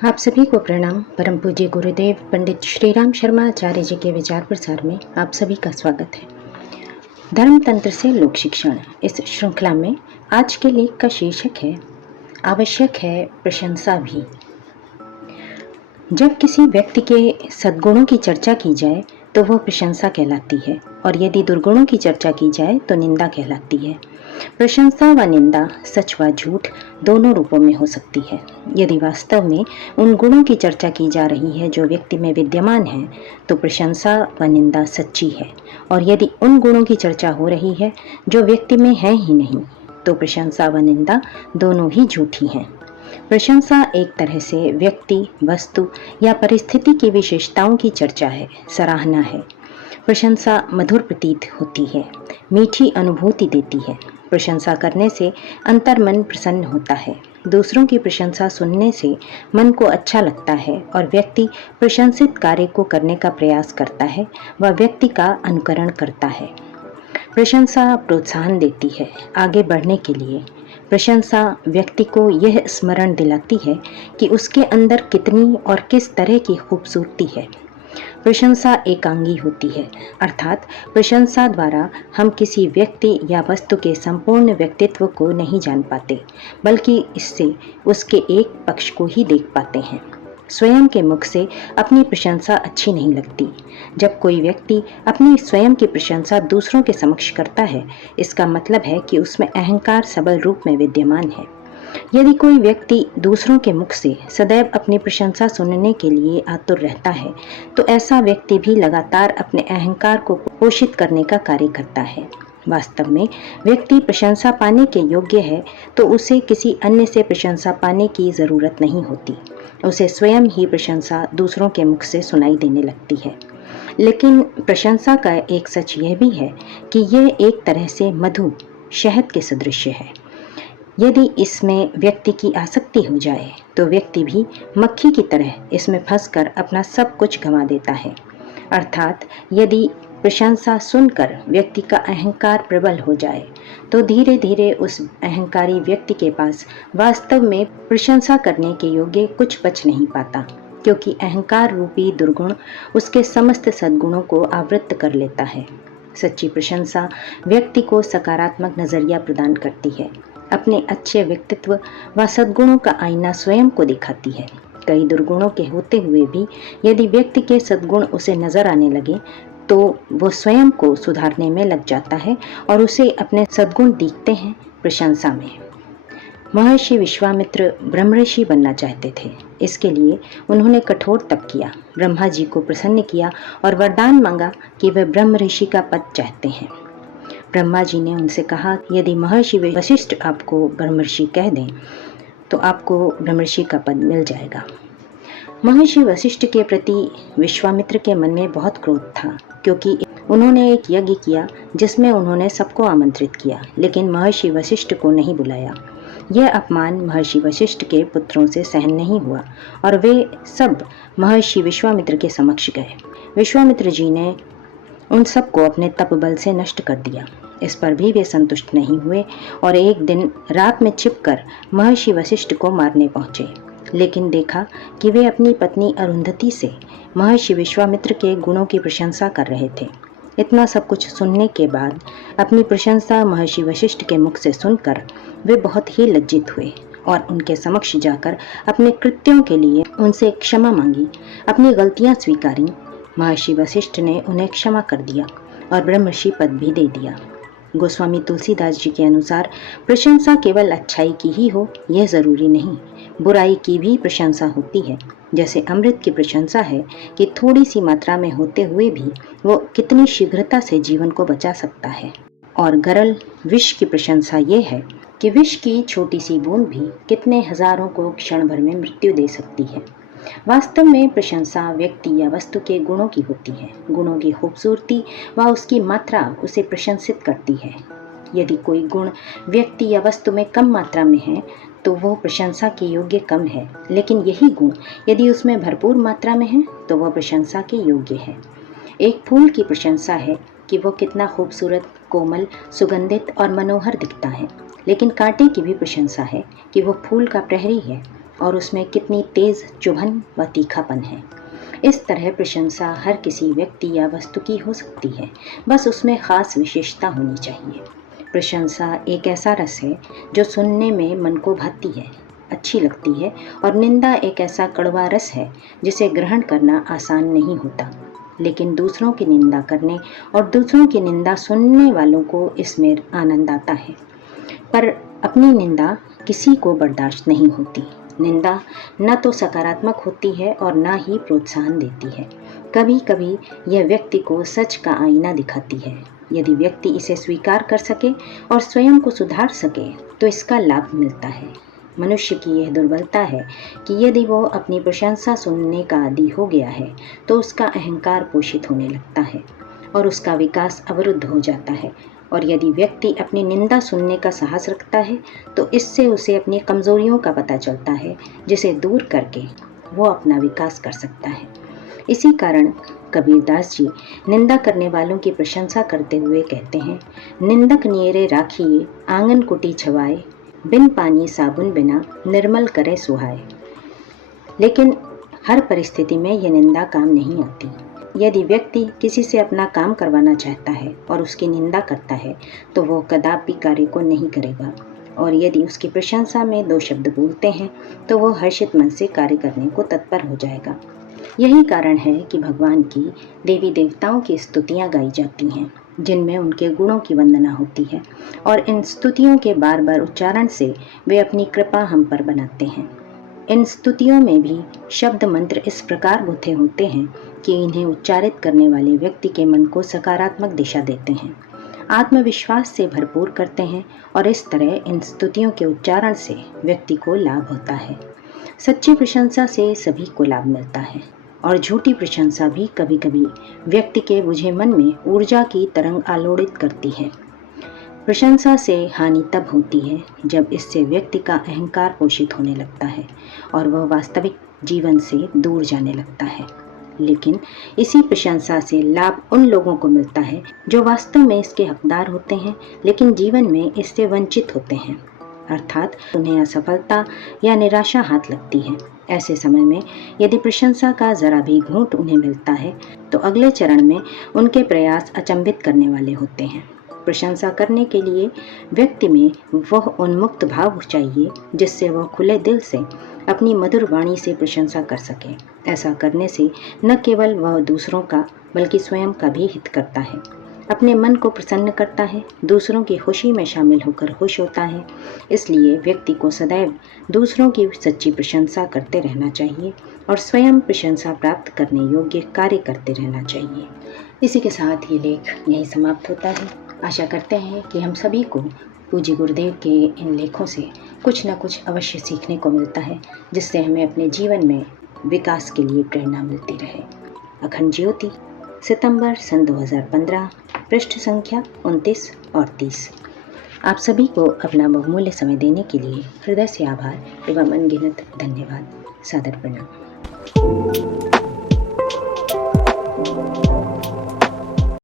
आप सभी को प्रणाम। परम पूज्य गुरुदेव पंडित श्री राम शर्मा आचार्य जी के विचार प्रसार में आप सभी का स्वागत है। धर्म तंत्र से लोक शिक्षण इस श्रृंखला में आज के लेख का शीर्षक है आवश्यक है प्रशंसा भी। जब किसी व्यक्ति के सद्गुणों की चर्चा की जाए तो वह प्रशंसा कहलाती है, और यदि दुर्गुणों की चर्चा की जाए तो निंदा कहलाती है। प्रशंसा व निंदा, सच व झूठ दोनों रूपों में हो सकती है। यदि वास्तव में उन गुणों की चर्चा की जा रही है जो व्यक्ति में विद्यमान है तो प्रशंसा व निंदा सच्ची है, और यदि उन गुणों की चर्चा हो रही है जो व्यक्ति में है ही नहीं तो प्रशंसा व निंदा दोनों ही झूठी हैं। प्रशंसा एक तरह से व्यक्ति, वस्तु या परिस्थिति की विशेषताओं की चर्चा है, सराहना है। प्रशंसा मधुर प्रतीत होती है, मीठी अनुभूति देती है। प्रशंसा करने से अंतर्मन प्रसन्न होता है। दूसरों की प्रशंसा सुनने से मन को अच्छा लगता है और व्यक्ति प्रशंसित कार्य को करने का प्रयास करता है व व्यक्ति का अनुकरण करता है। प्रशंसा प्रोत्साहन देती है आगे बढ़ने के लिए। प्रशंसा व्यक्ति को यह स्मरण दिलाती है कि उसके अंदर कितनी और किस तरह की खूबसूरती है। प्रशंसा एकांगी होती है, अर्थात प्रशंसा द्वारा हम किसी व्यक्ति या वस्तु के संपूर्ण व्यक्तित्व को नहीं जान पाते, बल्कि इससे उसके एक पक्ष को ही देख पाते हैं। स्वयं के मुख से अपनी प्रशंसा अच्छी नहीं लगती। जब कोई व्यक्ति अपनी स्वयं की प्रशंसा दूसरों के समक्ष करता है, इसका मतलब है कि उसमें अहंकार सबल रूप में विद्यमान है। यदि कोई व्यक्ति दूसरों के मुख से सदैव अपनी प्रशंसा सुनने के लिए आतुर रहता है तो ऐसा व्यक्ति भी लगातार अपने अहंकार को पोषित करने का कार्य करता है। वास्तव में व्यक्ति प्रशंसा पाने के योग्य है तो उसे किसी अन्य से प्रशंसा पाने की जरूरत नहीं होती। उसे स्वयं ही प्रशंसा दूसरों के मुख से सुनाई देने लगती है। लेकिन प्रशंसा का एक सच यह भी है कि यह एक तरह से मधु, शहद के सदृश है। यदि इसमें व्यक्ति की आसक्ति हो जाए तो व्यक्ति भी मक्खी की तरह इसमें फंसकर अपना सब कुछ गंवा देता है। अर्थात यदि प्रशंसा सुनकर व्यक्ति का अहंकार प्रबल हो जाए तो धीरे धीरे उस अहंकारी व्यक्ति के पास वास्तव में प्रशंसा करने के योग्य कुछ बच नहीं पाता, क्योंकि अहंकार रूपी दुर्गुण उसके समस्त सद्गुणों को आवृत्त कर लेता है। सच्ची प्रशंसा व्यक्ति को सकारात्मक नजरिया प्रदान करती है, अपने अच्छे व्यक्तित्व व सद्गुणों का आईना स्वयं को दिखाती है। कई दुर्गुणों के होते हुए भी यदि व्यक्ति के सद्गुण उसे नजर आने लगे तो वो स्वयं को सुधारने में लग जाता है और उसे अपने सद्गुण दिखते हैं प्रशंसा में। महर्षि विश्वामित्र ब्रह्मऋषि बनना चाहते थे। इसके लिए उन्होंने कठोर तप किया, ब्रह्मा जी को प्रसन्न किया और वरदान मांगा कि वे ब्रह्म ऋषि का पद चाहते हैं। ब्रह्मा जी ने उनसे कहा, यदि महर्षि वशिष्ठ आपको ब्रह्मर्षि कह दें तो आपको ब्रह्मर्षि का पद मिल जाएगा। महर्षि वशिष्ठ के प्रति विश्वामित्र के मन में बहुत क्रोध था, क्योंकि उन्होंने एक यज्ञ किया जिसमें उन्होंने सबको आमंत्रित किया, लेकिन महर्षि वशिष्ठ को नहीं बुलाया। यह अपमान महर्षि वशिष्ठ के पुत्रों से सहन नहीं हुआ और वे सब महर्षि विश्वामित्र के समक्ष गए। विश्वामित्र जी ने उन सबको अपने तप बल से नष्ट कर दिया। इस पर भी वे संतुष्ट नहीं हुए और एक दिन रात में छिपकर महर्षि वशिष्ठ को मारने पहुंचे, लेकिन देखा कि वे अपनी पत्नी अरुंधति से महर्षि विश्वामित्र के गुणों की प्रशंसा कर रहे थे। इतना सब कुछ सुनने के बाद अपनी प्रशंसा महर्षि वशिष्ठ के मुख से सुनकर वे बहुत ही लज्जित हुए और उनके समक्ष जाकर अपने कृत्यों के लिए उनसे क्षमा मांगी, अपनी गलतियां स्वीकारी। महर्षि वशिष्ठ ने उन्हें क्षमा कर दिया और ब्रह्मर्षि पद भी दे दिया। गोस्वामी तुलसीदास जी के अनुसार प्रशंसा केवल अच्छाई की ही हो यह जरूरी नहीं, बुराई की भी प्रशंसा होती है। जैसे अमृत की प्रशंसा है कि थोड़ी सी मात्रा में होते हुए भी वो कितनी शीघ्रता से जीवन को बचा सकता है, और गरल विष की प्रशंसा ये है कि विष की छोटी सी बूंद भी कितने हजारों को क्षण भर में मृत्यु दे सकती है। वास्तव में प्रशंसा व्यक्ति या वस्तु के गुणों की होती है। गुणों की खूबसूरती व उसकी मात्रा उसे प्रशंसित करती है। यदि कोई गुण व्यक्ति या वस्तु में कम मात्रा में है तो वह प्रशंसा के योग्य कम है, लेकिन यही गुण यदि उसमें भरपूर मात्रा में है तो वह प्रशंसा के योग्य है। एक फूल की प्रशंसा है कि वह कितना खूबसूरत, कोमल, सुगंधित और मनोहर दिखता है, लेकिन कांटे की भी प्रशंसा है कि वह फूल का प्रहरी है और उसमें कितनी तेज़ चुभन व तीखापन है। इस तरह प्रशंसा हर किसी व्यक्ति या वस्तु की हो सकती है, बस उसमें ख़ास विशेषता होनी चाहिए। प्रशंसा एक ऐसा रस है जो सुनने में मन को भाती है, अच्छी लगती है, और निंदा एक ऐसा कड़वा रस है जिसे ग्रहण करना आसान नहीं होता। लेकिन दूसरों की निंदा करने और दूसरों की निंदा सुनने वालों को इसमें आनंद आता है, पर अपनी निंदा किसी को बर्दाश्त नहीं होती। निंदा न तो सकारात्मक होती है और न ही प्रोत्साहन देती है। कभी कभी यह व्यक्ति को सच का आईना दिखाती है। यदि व्यक्ति इसे स्वीकार कर सके और स्वयं को सुधार सके तो इसका लाभ मिलता है। मनुष्य की यह दुर्बलता है कि यदि वो अपनी प्रशंसा सुनने का आदी हो गया है तो उसका अहंकार पोषित होने लगता है और उसका विकास अवरुद्ध हो जाता है। और यदि व्यक्ति अपनी निंदा सुनने का साहस रखता है तो इससे उसे अपनी कमजोरियों का पता चलता है, जिसे दूर करके वो अपना विकास कर सकता है। इसी कारण कबीरदास जी निंदा करने वालों की प्रशंसा करते हुए कहते हैं, निंदक नियरे राखिए आंगन कुटी छवाए, बिन पानी साबुन बिना निर्मल करे सुहाए। लेकिन हर परिस्थिति में यह निंदा काम नहीं आती। यदि व्यक्ति किसी से अपना काम करवाना चाहता है और उसकी निंदा करता है तो वो कदापि कार्य को नहीं करेगा, और यदि उसकी प्रशंसा में 2 शब्द बोलते हैं तो वो हर्षित मन से कार्य करने को तत्पर हो जाएगा। यही कारण है कि भगवान की देवी देवताओं की स्तुतियाँ गाई जाती हैं, जिनमें उनके गुणों की वंदना होती है, और इन स्तुतियों के बार बार उच्चारण से वे अपनी कृपा हम पर बनाते हैं। इन स्तुतियों में भी शब्द मंत्र इस प्रकार गुथे होते हैं कि इन्हें उच्चारित करने वाले व्यक्ति के मन को सकारात्मक दिशा देते हैं, आत्मविश्वास से भरपूर करते हैं, और इस तरह इन स्तुतियों के उच्चारण से व्यक्ति को लाभ होता है। सच्ची प्रशंसा से सभी को लाभ मिलता है, और झूठी प्रशंसा भी कभी कभी व्यक्ति के बुझे मन में ऊर्जा की तरंग आलोड़ित करती है। प्रशंसा से हानि तब होती है जब इससे व्यक्ति का अहंकार पोषित होने लगता है और वह वास्तविक जीवन से दूर जाने लगता है। लेकिन इसी प्रशंसा से लाभ उन लोगों को मिलता है जो वास्तव में इसके हकदार होते हैं, लेकिन जीवन में इससे वंचित होते हैं, अर्थात उन्हें असफलता या निराशा हाथ लगती है। ऐसे समय में यदि प्रशंसा का जरा भी घूंट उन्हें मिलता है तो अगले चरण में उनके प्रयास अचंभित करने वाले होते हैं। प्रशंसा करने के लिए व्यक्ति में वह उन्मुक्त भाव चाहिए जिससे वह खुले दिल से अपनी मधुर वाणी से प्रशंसा कर सके। ऐसा करने से न केवल वह दूसरों का बल्कि स्वयं का भी हित करता है, अपने मन को प्रसन्न करता है, दूसरों की खुशी में शामिल होकर खुश होता है। इसलिए व्यक्ति को सदैव दूसरों की सच्ची प्रशंसा करते रहना चाहिए और स्वयं प्रशंसा प्राप्त करने योग्य कार्य करते रहना चाहिए। इसी के साथ ये लेख यहीं समाप्त होता है। आशा करते हैं कि हम सभी को पूज्य गुरुदेव के इन लेखों से कुछ न कुछ अवश्य सीखने को मिलता है, जिससे हमें अपने जीवन में विकास के लिए प्रेरणा मिलती रहे। अखंड ज्योति, सितंबर सन 2015, पृष्ठ संख्या 29 और 30। आप सभी को अपना बहुमूल्य समय देने के लिए हृदय से आभार एवं अनगिनत धन्यवाद। सादर प्रणाम।